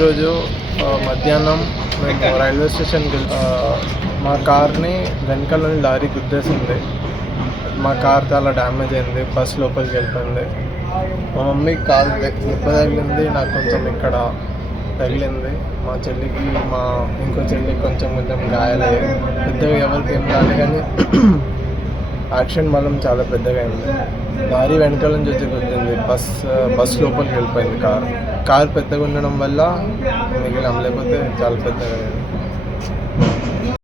ఈరోజు మధ్యాహ్నం మేము రైల్వే స్టేషన్కి మా కార్ని వెనకాలని లారీ గుద్దేసింది. మా కార్ చాలా డ్యామేజ్ అయింది, బస్ లోపలికి వెళ్ళిపోయింది. మా మమ్మీకి కాలు దెబ్బ తగిలింది, నాకు కొంచెం ఇక్కడ తగిలింది. మా చెల్లికి ఇంకో చెల్లికి కొంచెం గాయాలయ్యాయి. పెద్దగా ఎవరికి ఏం కాదు, కానీ యాక్సిడెంట్ మాత్రం చాలా పెద్దగా అయింది. లారీ వెనకాల నుంచి వచ్చి గుద్దింది, బస్ లోపలికి వెళ్ళిపోయింది. కార్ పెద్దగా ఉండడం వల్ల మిగిలిన, లేకపోతే చాలా పెద్దగా అయింది.